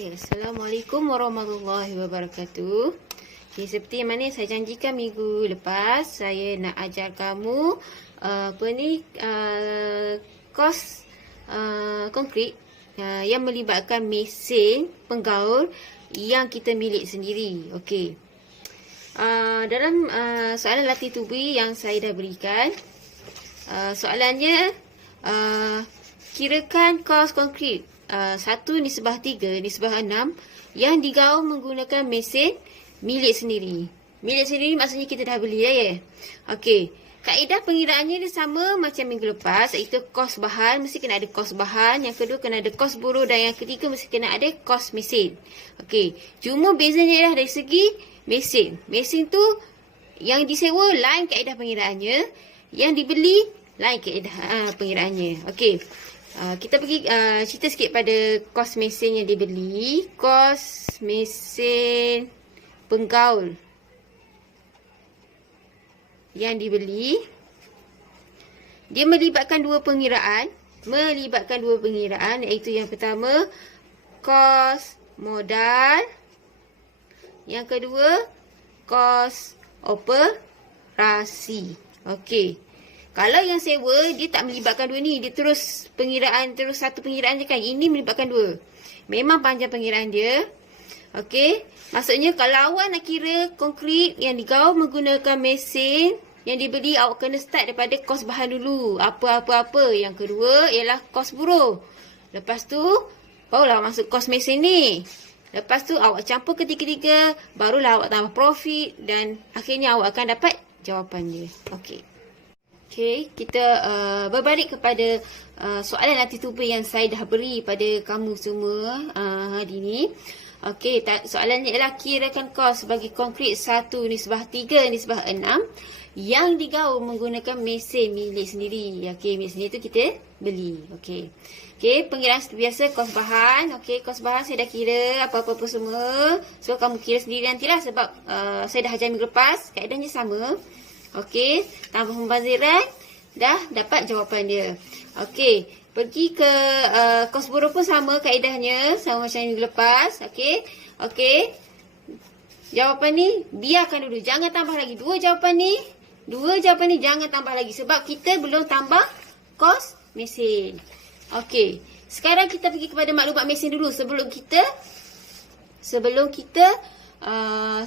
Okay, Assalamualaikum warahmatullahi wabarakatuh. Okay, seperti yang mana saya janjikan minggu lepas, saya nak ajar kamu kos konkrit yang melibatkan mesin penggaul yang kita milik sendiri. Okey. Dalam soalan latih tubuh yang saya dah berikan, soalannya kirakan kos konkrit 1/3/6 yang digaul menggunakan mesin milik sendiri. Milik sendiri maksudnya kita dah beli ya. Okey. Kaedah pengiraannya dia sama macam minggu lepas, iaitu kos bahan mesti kena ada kos bahan, yang kedua kena ada kos buruh, dan yang ketiga mesti kena ada kos mesin. Okey. Cuma bezanya ialah dari segi mesin. Mesin tu yang disewa lain kaedah pengiraannya, yang dibeli lain kaedah pengiraannya. Okey. Kita pergi cerita sikit pada kos mesin yang dibeli. Kos mesin penggaul yang dibeli, dia melibatkan dua pengiraan. Iaitu yang pertama kos modal, yang kedua kos operasi. Okey. Kalau yang sewa, dia tak melibatkan dua ni. Dia terus satu pengiraan je kan. Ini melibatkan dua. Memang panjang pengiraan dia. Okey. Maksudnya kalau awak nak kira konkrit yang digaul menggunakan mesin yang dibeli, awak kena start daripada kos bahan dulu. Apa-apa-apa. Yang kedua ialah kos buruh. Lepas tu, barulah masuk kos mesin ni. Lepas tu awak campur ketiga-tiga, barulah awak tambah profit dan akhirnya awak akan dapat jawapan dia. Okey. Okey, kita berbalik kepada soalan latih tubuh yang saya dah beri pada kamu semua hari ni. Okey, soalannya ialah kirakan kos bagi konkrit 1/3/6 yang digaul menggunakan mesin milik sendiri. Okey, milik sendiri tu kita beli. Okey. Okey, pengiraan seperti biasa kos bahan. Okey, kos bahan saya dah kira apa-apa semua. So kamu kira sendiri nantilah sebab saya dah ajar minggu lepas, kaedahnya sama. Okey, tambah pembaziran, dah dapat jawapan dia. Okey, pergi ke kos buruh pun sama kaedahnya, sama macam minggu lepas. Okey. Okey. Jawapan ni biarkan dulu, jangan tambah lagi. Dua jawapan ni jangan tambah lagi sebab kita belum tambah kos mesin. Okey. Sekarang kita pergi kepada maklumat mesin dulu sebelum kita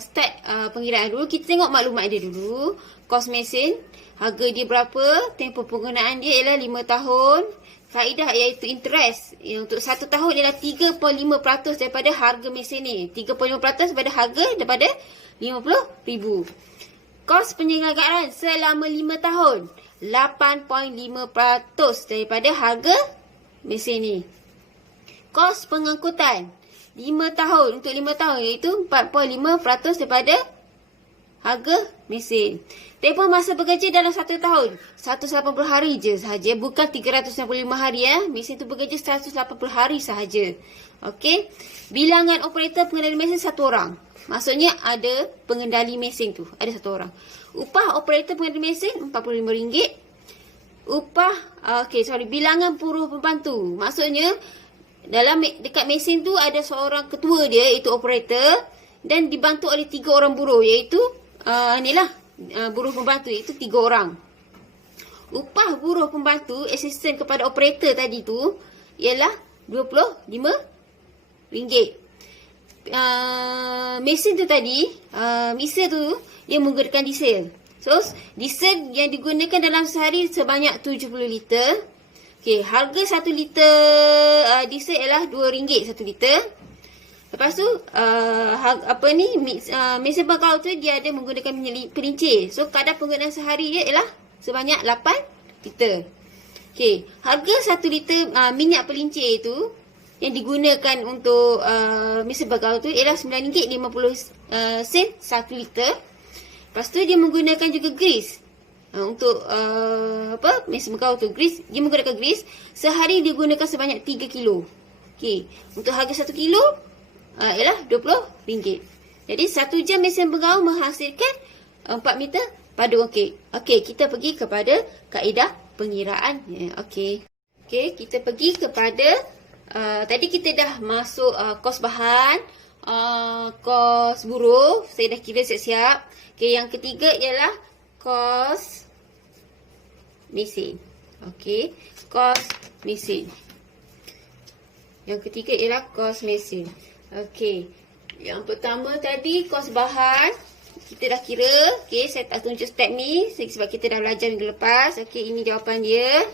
start pengiraan dulu. Kita tengok maklumat dia dulu. Kos mesin, harga dia berapa, tempoh penggunaan dia ialah 5 tahun. Kaedah iaitu interest. Untuk 1 tahun ialah 3.5% daripada harga mesin ni. 3.5% daripada harga daripada RM50,000. Kos penyelenggaraan selama 5 tahun, 8.5% daripada harga mesin ni. Kos pengangkutan 5 tahun, untuk 5 tahun iaitu 4.5% daripada harga mesin. Tempoh masa bekerja dalam 1 tahun 180 hari je sahaja, bukan 365 hari ya. Mesin tu bekerja 180 hari sahaja. Okey. Bilangan operator pengendali mesin 1 orang. Maksudnya ada pengendali mesin tu, ada 1 orang. Upah operator pengendali mesin RM45. Bilangan buruh pembantu. Maksudnya dekat mesin tu ada seorang ketua dia, iaitu operator, dan dibantu oleh 3 orang buruh, iaitu buruh pembantu, iaitu 3 orang. Upah buruh pembantu asisten kepada operator tadi tu ialah RM25. Mesin tu tadi, mesin tu dia menggunakan diesel. So, diesel yang digunakan dalam sehari sebanyak 70 liter. Okey, harga 1 liter diesel ialah RM2 1 liter. Lepas tu mesin penggaul tu dia ada menggunakan minyak pelincir. So kadar penggunaan sehari dia ialah sebanyak 8 liter. Okey, harga 1 liter minyak pelincir tu yang digunakan untuk mesin penggaul tu ialah RM9.50 1 liter. Lepas tu dia menggunakan juga grease. Untuk mesin penggaul tu dia menggunakan grease. Sehari dia gunakan sebanyak 3 kilo. Okey, untuk harga 1 kilo ialah RM20. Jadi 1 jam mesin penggaul menghasilkan 4 meter padu konkrit. Okey, kita pergi kepada kaedah pengiraan. Okey, kita pergi kepada tadi kita dah masuk kos bahan, kos buruh. Saya dah kira siap-siap. Okey, yang ketiga ialah kos mesin. Okey, kos mesin. Yang ketiga ialah kos mesin. Okey, yang pertama tadi kos bahan. Kita dah kira. Okey, saya tak tunjuk step ni sebab kita dah belajar minggu lepas. Okey, ini jawapan dia.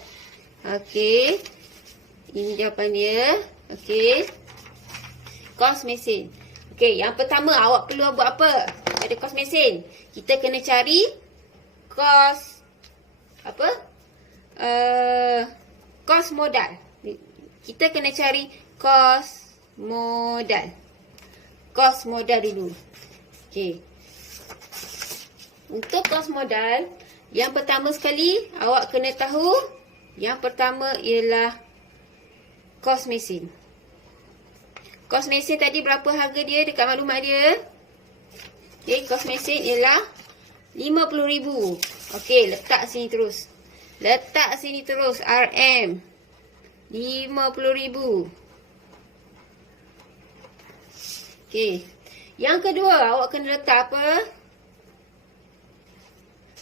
Okey, ini jawapan dia. Okey, kos mesin. Okey, yang pertama awak perlu buat apa pada kos mesin? Kita kena cari kos apa? Kos modal. Kita kena cari kos modal. Kos modal dulu. Okey. Untuk kos modal, yang pertama sekali awak kena tahu, yang pertama ialah kos mesin. Kos mesin tadi berapa harga dia dekat maklumat dia? Okey, kos mesin ialah RM50,000. Okey, letak sini terus. Letak sini terus RM. RM50,000. Okey. Yang kedua, awak kena letak apa?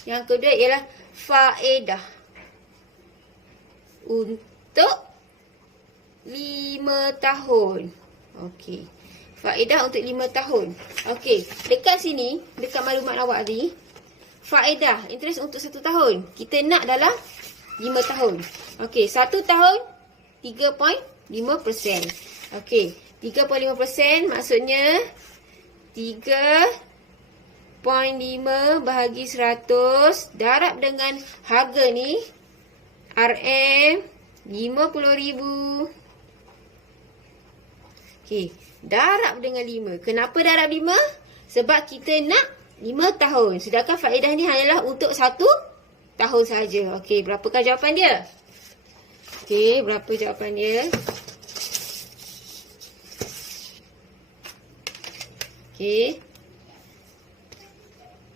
Yang kedua ialah faedah. Untuk 5 tahun. Okey. Faedah untuk 5 tahun. Okey. Dekat sini, dekat maklumat awak tadi, faedah, interest untuk 1 tahun. Kita nak dalam 5 tahun. Okey. 1 tahun, 3.5%. Okey. 3.5% maksudnya 3.5 bahagi 100 darab dengan harga ni RM 50,000. Okey, darab dengan 5. Kenapa darab 5? Sebab kita nak 5 tahun. Sedangkan faedah ni hanyalah untuk 1 tahun saja. Okey, berapakah jawapan dia? Okey, berapa jawapan dia? Okey.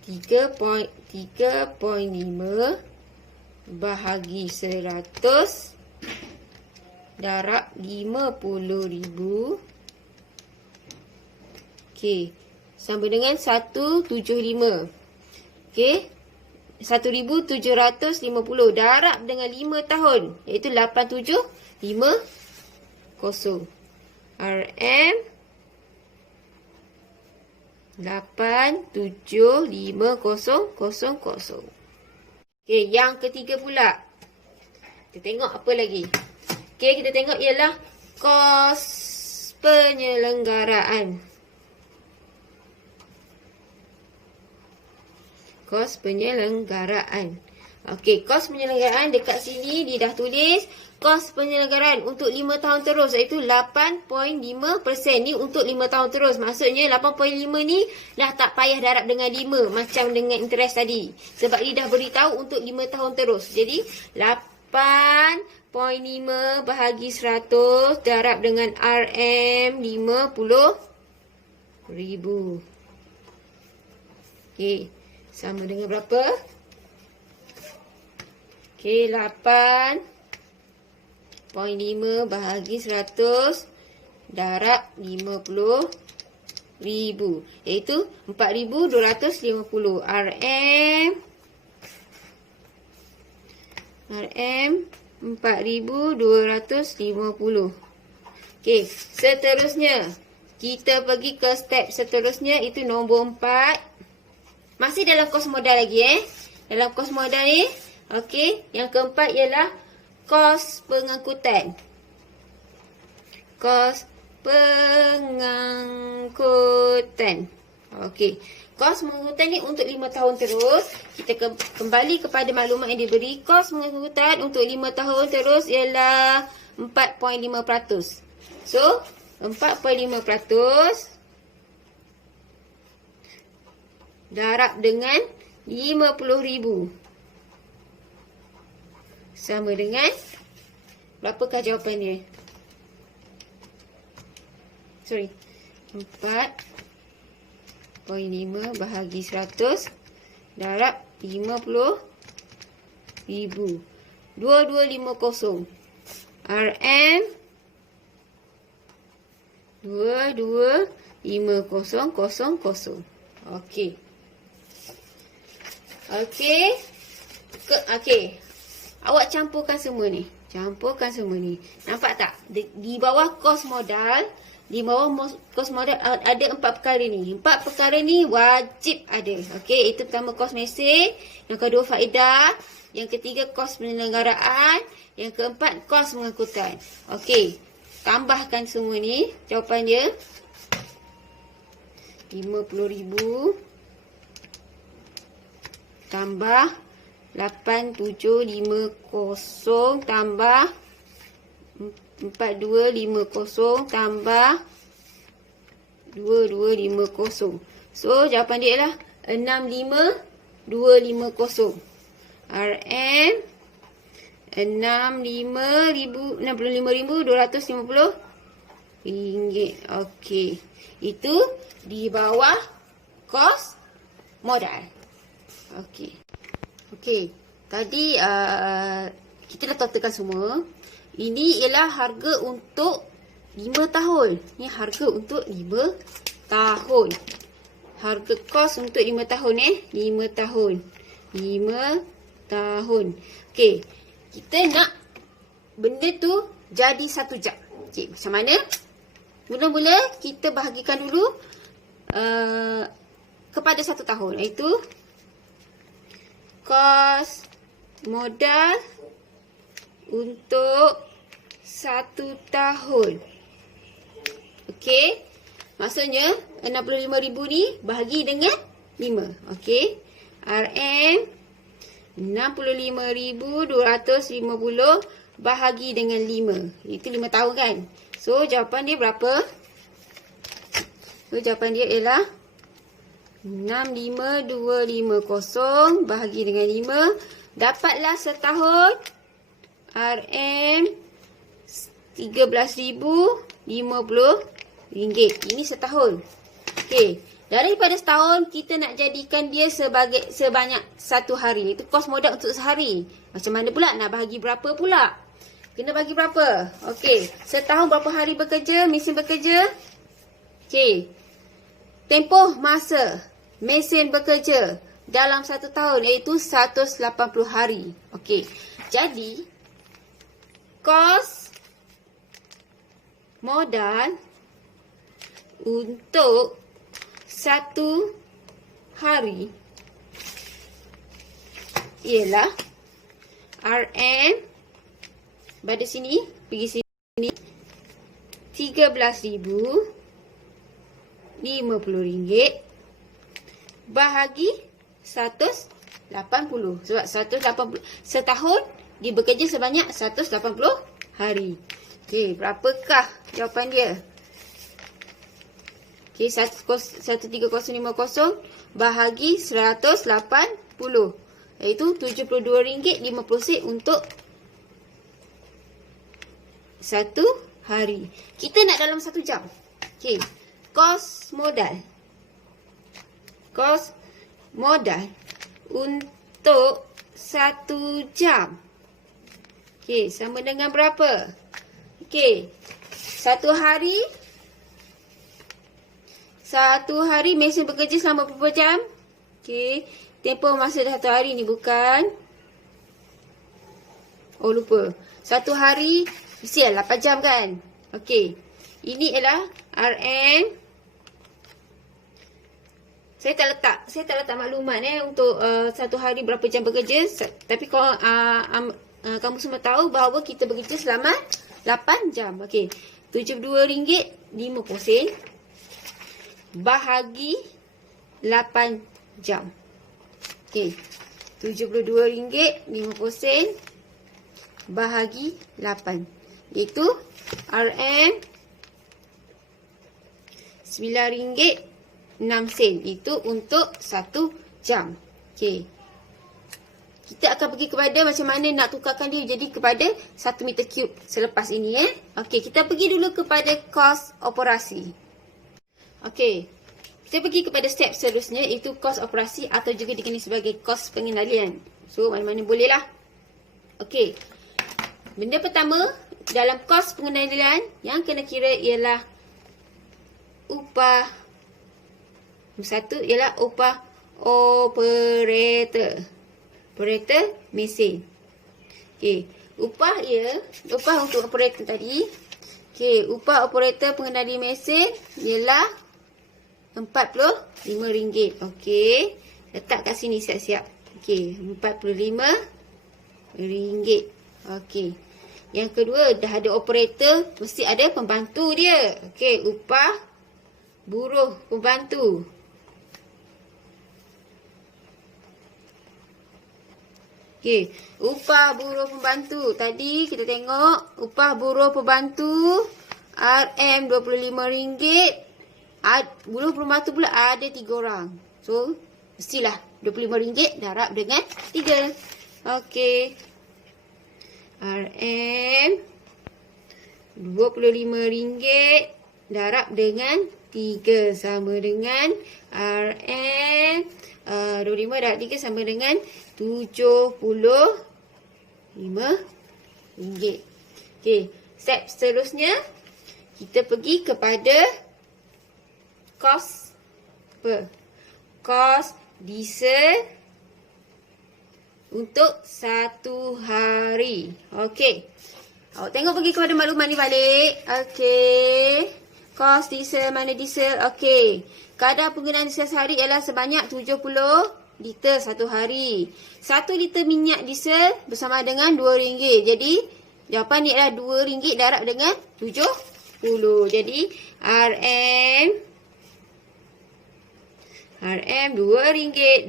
3.5 bahagi 100 darab 50,000. Okey. Sama dengan 175. Okey. 1,750 darab dengan 5 tahun. Iaitu 8750. RM 875000. Okey, yang ketiga pula. Kita tengok apa lagi. Okey, kita tengok ialah kos penyelenggaraan. Kos penyelenggaraan. Okey, kos penyelenggaraan dekat sini dia dah tulis kos penyelenggaraan untuk 5 tahun terus iaitu 8.5%. Ni untuk 5 tahun terus. Maksudnya 8.5 ni dah tak payah darab dengan 5 macam dengan interest tadi. Sebab dia dah beritahu untuk 5 tahun terus. Jadi 8.5 bahagi 100 darab dengan RM 50,000. Okey, sama dengan berapa? Okey, 8.5 bahagi 100 darab 50,000 iaitu 4,250. RM 4,250. Okey, seterusnya kita pergi ke step seterusnya, itu nombor 4. Masih dalam kos modal lagi dalam kos modal ni. Okey, yang keempat ialah kos pengangkutan. Kos pengangkutan. Okey. Kos pengangkutan ni untuk 5 tahun terus. Kita kembali kepada maklumat yang diberi. Kos pengangkutan untuk 5 tahun terus ialah 4.5%. So, 4.5% darab dengan 50,000. Sama dengan berapakah jawapan dia? Sorry. 4.5 bahagi 100 darab 50,000. 2250. RM 225000. Okey. Okey. Okey. Awak campurkan semua ni. Nampak tak? Di bawah kos modal, kos modal ada 4 perkara ni. 4 perkara ni wajib ada. Okey, itu pertama kos mesin, yang kedua faedah, yang ketiga kos penyelenggaraan, yang keempat kos pengangkutan. Okey, tambahkan semua ni. Jawapan dia 50,000 tambah 8750 tambah 4250 tambah 2250. So jawapan dia ialah 65250. RM 65,250 ringgit. Okey. Itu di bawah kos modal. Okey. Okey. Tadi kita dah totalkan semua. Ini ialah harga untuk 5 tahun. Ni harga untuk 5 tahun. Harga kos untuk 5 tahun 5 tahun. 5 tahun. Okey. Kita nak benda tu jadi 1 jam. Okey, macam mana? Mula-mula kita bahagikan dulu kepada 1 tahun. Iaitu kos modal untuk 1 tahun. Okey. Maksudnya 65,000 ni bahagi dengan 5. Okey. RM 65,250 bahagi dengan 5. Itu 5 tahun kan? So, jawapan dia berapa? So, jawapan dia ialah 65,250 bahagi dengan 5. Dapatlah setahun RM 13,050 ringgit. Ini setahun. Okey. Daripada setahun, kita nak jadikan dia sebanyak 1 hari. Itu kos modal untuk sehari. Macam mana pula? Nak bahagi berapa pula? Kena bagi berapa? Okey. Setahun berapa hari bekerja? Mesin bekerja? Okey. Tempoh masa mesin bekerja dalam 1 tahun iaitu 180 hari. Okey. Jadi, kos modal untuk 1 hari ialah RM pada sini, pergi sini, 13,050 ringgit bahagi 180. Sebab 180 setahun dia bekerja sebanyak 180 hari. Okey, berapakah jawapan dia? Okey, 13,050 bahagi 180 iaitu RM72.50 untuk 1 hari. Kita nak dalam 1 jam. Okey, kos modal. Kos modal untuk 1 jam. Okey, sama dengan berapa? Okey, 1 hari. 1 hari mesin bekerja selama berapa jam? Okey, tempoh masa 1 hari ni bukan. Oh, lupa. 1 hari mesti 8 jam kan? Okey, ini ialah RM. Saya tak letak maklumat untuk 1 hari berapa jam bekerja. Tapi kalau kamu semua tahu bahawa kita bekerja selama 8 jam. Okey. RM72.50 bahagi 8 jam. Okey. RM72.50 bahagi 8. Iaitu RM 9.06. Itu untuk 1 jam. Okey. Kita akan pergi kepada macam mana nak tukarkan dia jadi kepada 1 meter cube selepas ini. Okey, kita pergi dulu kepada kos operasi. Okey, kita pergi kepada step seterusnya iaitu kos operasi atau juga dikenali sebagai kos pengendalian. So, mana-mana boleh lah. Okey, benda pertama dalam kos pengendalian yang kena kira ialah upah. Nombor 1 ialah upah operator. Operator mesin. Okey, upah untuk operator tadi. Okey, upah operator pengendali mesin ialah RM45. Okey, letak kat sini siap-siap. Okey, RM45. Okey. Yang kedua, dah ada operator, mesti ada pembantu dia. Okey, upah buruh pembantu. Okey, upah buruh pembantu. Tadi kita tengok upah buruh pembantu RM25. Buruh pembantu pula ada 3 orang. So, mestilah RM25 darab dengan 3. Okey. RM25 darab dengan 3 sama dengan RM25 darab 3 sama dengan RM75. Okey, step seterusnya kita pergi kepada kos diesel untuk 1 hari. Okey. Awak tengok pergi kepada maklumat ni balik. Okey. Kos diesel, mana diesel? Okey. Kadar penggunaan diesel sehari ialah sebanyak 70 liter 1 hari. 1 liter minyak diesel bersama dengan RM2. Jadi, jawapan ni ialah RM2 darab dengan 70. Jadi, RM2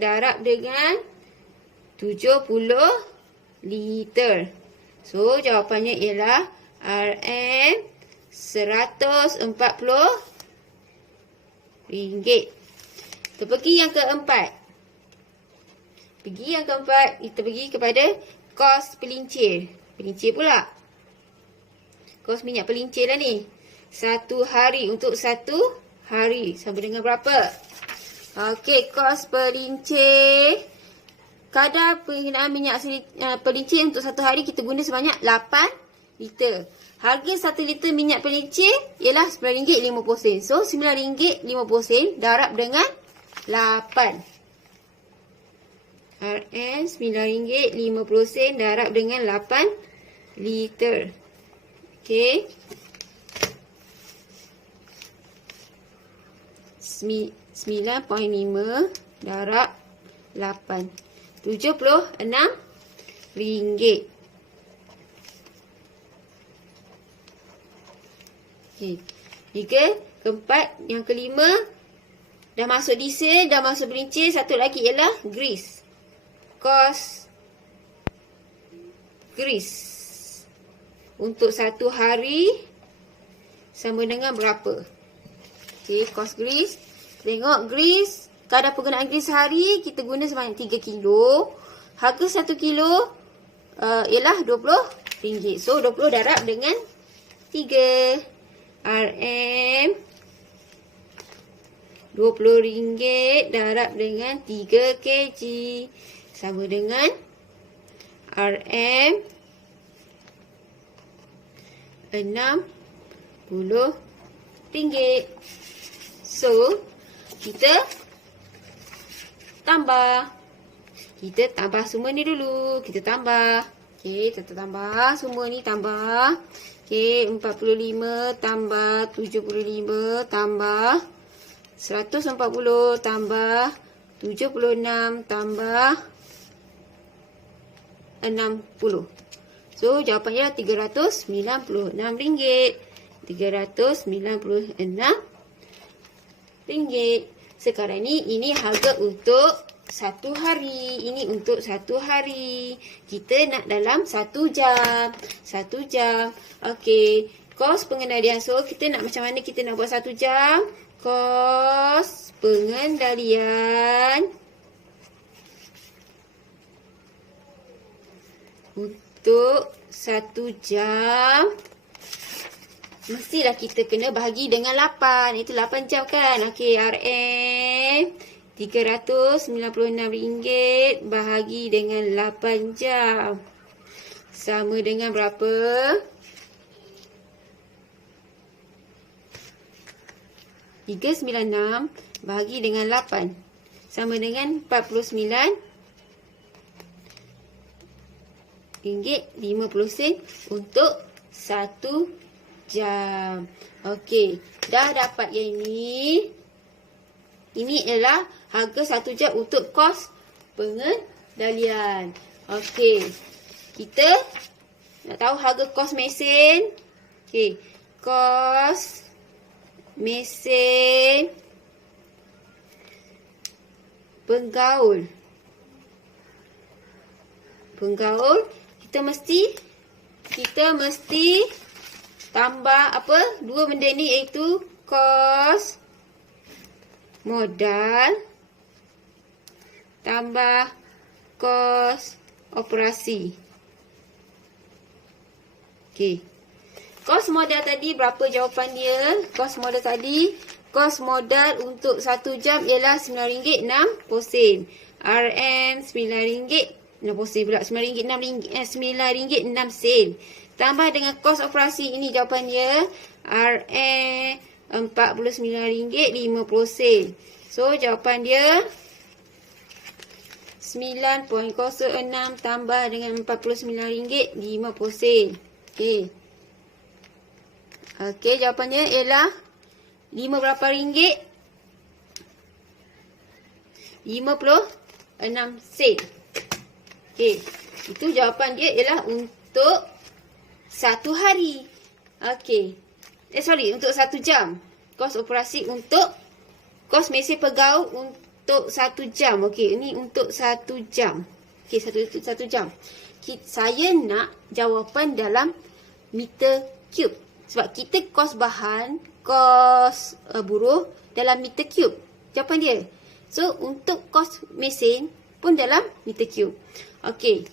darab dengan 70 liter. So, jawapannya ialah RM140. Kita pergi yang keempat. Kita pergi kepada kos pelincir. Pelincir pula. Kos minyak pelincir lah ni. 1 hari untuk 1 hari. Sama dengan berapa? Okey, kos pelincir. Kadar penggunaan minyak pelincir untuk 1 hari kita guna sebanyak 8 liter. Harga 1 liter minyak pelincir ialah RM9.50. So, RM9.50 darab dengan 8. RM9.50 darab dengan 8 liter. Okey. 9.5 darab 8. RM76. Okay. 3, keempat, yang kelima. Dah masuk diesel, dah masuk pelincir. Satu lagi ialah grease. Kos grease untuk 1 hari sama dengan berapa? Okay, kos grease. Tengok grease. Kadar penggunaan grease sehari kita guna sebanyak 3 kilo. Harga 1 kilo ialah RM20. So, 20 darab dengan 3. RM20 darab dengan 3 kg. Sama dengan RM60. So, kita tambah. Kita tambah semua ni dulu. Kita tambah. Okey, kita tambah semua ni tambah. Okey, 45 tambah 75 tambah 140 tambah 76 tambah 60. So, jawapannya RM396. RM396. Sekarang ni, ini harga untuk 1 hari. Ini untuk 1 hari. Kita nak dalam 1 jam. 1 jam. Okey. Kos pengendalian. So, kita nak macam mana kita nak buat 1 jam? Kos pengendalian untuk 1 jam. Mestilah kita kena bahagi dengan 8. Itu 8 jam kan? Okey, RM396 bahagi dengan 8 jam. Sama dengan berapa? 396 bahagi dengan 8 sama dengan 49 ringgit 50 sen untuk 1 jam. Okey, dah dapat yang ini. Ini ialah harga 1 jam untuk kos pengendalian. Okey, kita nak tahu harga kos mesin. Okey, kos mesin penggaul. Kita mesti tambah apa? Dua benda ni, iaitu kos modal tambah kos operasi. Okey. Kos modal tadi berapa jawapan dia? Kos modal tadi, kos modal untuk 1 jam ialah RM9.60. RM RM9.60 pula. RM9.06. Tambah dengan kos operasi, ini jawapan dia. RM RM49.50. So jawapan dia 9.06 tambah dengan RM49.50. Okey. Okey, jawapannya ialah 5 berapa ringgit? 56 sen. Okey, itu jawapan dia ialah untuk 1 hari. Okey. Untuk 1 jam. Kos operasi untuk kos mesin pegawai untuk 1 jam. Okey, ini untuk 1 jam. Okey, satu jam. Saya nak jawapan dalam meter cube. Sebab kita kos bahan, kos buruh dalam meter cube. Jawapan dia. So, untuk kos mesin pun dalam meter cube. Okey.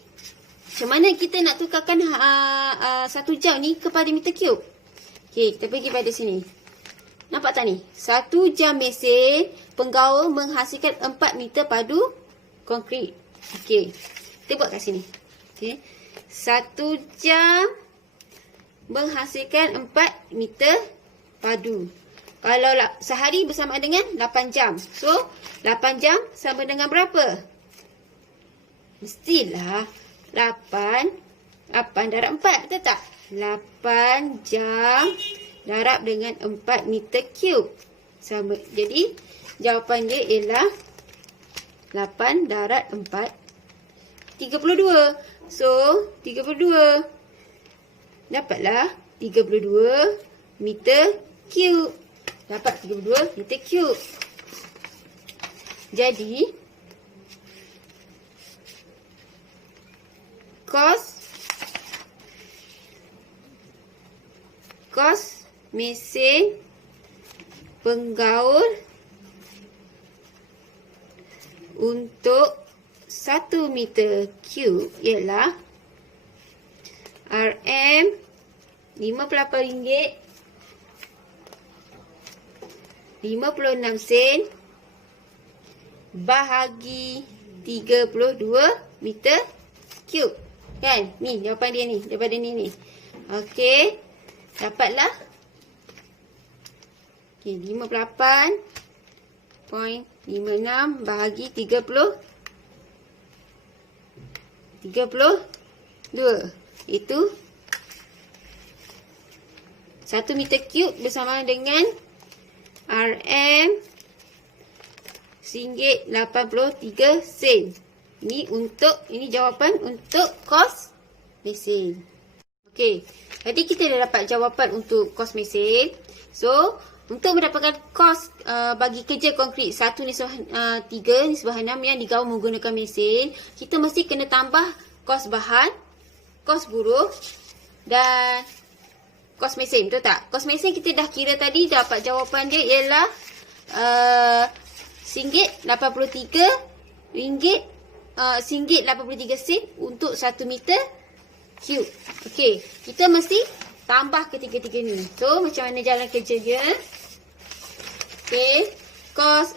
Macam mana kita nak tukarkan 1 jam ni kepada meter cube? Okey, kita pergi pada sini. Nampak tak ni? 1 jam mesin penggaul menghasilkan 4 meter padu konkrit. Okey. Kita buat kat sini. Okey. 1 jam menghasilkan 4 meter padu. Kalau sehari bersama dengan 8 jam. So, 8 jam sama dengan berapa? Mestilah 8 darab 4, betul tak? 8 jam darab dengan 4 meter cube. Sama. Jadi, jawapan dia ialah 8 darab 4, 32. So, 32. Dapatlah 32 meter cube. Dapat 32 meter cube. Jadi, kos mesin penggaul untuk 1 meter cube ialah RM RM58.56 bahagi 32 meter cube. Kan? Ni jawapan dia ni. Daripada ni. Okey. Dapatlah. Okey, 58.56 bahagi 32. Itu 1 meter cube bersama dengan RM RM83. Ini jawapan untuk kos mesin. Okey, tadi kita dah dapat jawapan untuk kos mesin. So, untuk mendapatkan kos bagi kerja konkrit 1:3/6 yang digaul menggunakan mesin, kita mesti kena tambah kos bahan, kos buruh dan kos mesin, betul tak? Kos mesin kita dah kira tadi, dapat jawapan dia ialah RM83 untuk 1 meter cube. Okey, kita mesti tambah ketiga-tiga ni. So, macam mana jalan kerja dia? Okey, kos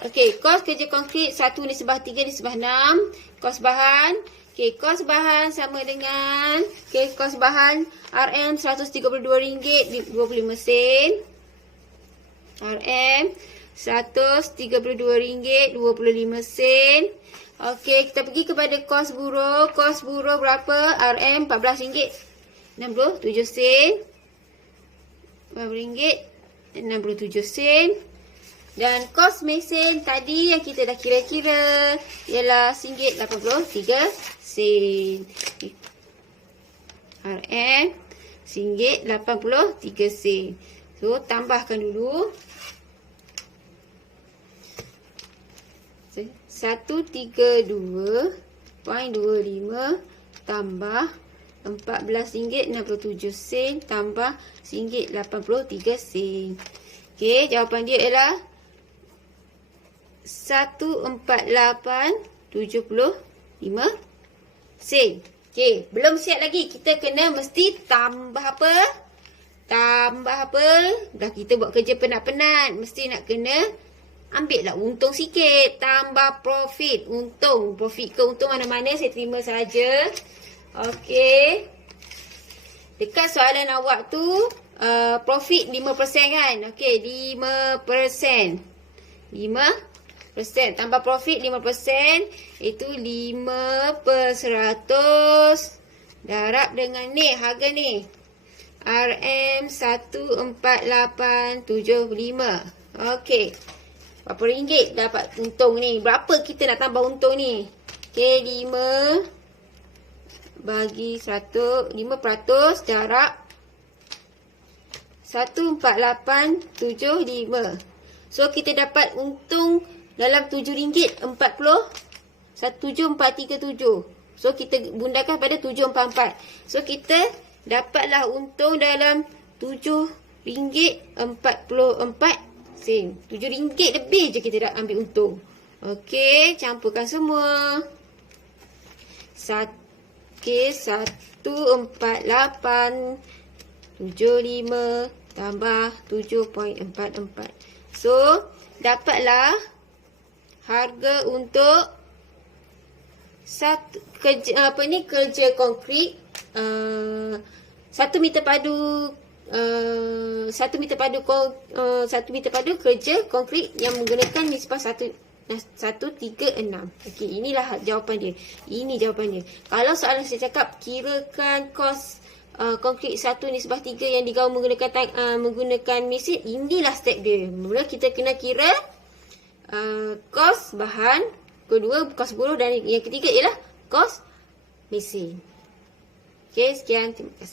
kerja konkrit 1:3/6. Kos bahan. Okey, kos bahan sama dengan kos bahan RM132.25. RM RM132.25. Okey, kita pergi kepada kos buruh. Kos buruh berapa? RM RM14.67. RM14.67. Dan kos mesin tadi yang kita dah kira-kira ialah RM1.83. RM RM1.83. So, tambahkan dulu. 132.25 tambah RM14.67 tambah RM1.83. Okey, jawapan dia ialah 148.75 sen. Okey, belum siap lagi. Kita kena mesti tambah apa? Tambah apa? Dah kita buat kerja penat-penat. Mesti nak kena ambil lah untung sikit. Tambah profit. Untung. Profit ke untung mana-mana saya terima saja. Okey. Dekat soalan awak tu, profit 5% kan? Okey, 5%. 5%. Tambah profit 5%. Itu 5/100. Darab dengan ni. Harga ni. RM148.75. Okey. Berapa ringgit dapat untung ni? Berapa kita nak tambah untung ni? Okey, 5 bagi 1. 5% darab 148.75. So, kita dapat untung dalam RM7.40. 17437. So, kita bundakan pada 744. So, kita dapatlah untung dalam RM7.44. RM7 lebih je kita dah ambil untung. Okey, campurkan semua. Okey, 148.75 tambah 7.44. So, dapatlah harga untuk kerja konkrit 1 meter padu 1 meter padu kerja konkrit yang menggunakan nisbah 136. Okey, inilah jawapan dia. Ini jawapan dia. Kalau soalan saya cakap kirakan kos konkrit 1 nisbah 3 yang digaul menggunakan mesin, inilah step dia. Mula kita kena kira kos bahan, kedua kos buruh dan yang ketiga ialah kos mesin. Okey, sekian, terima kasih.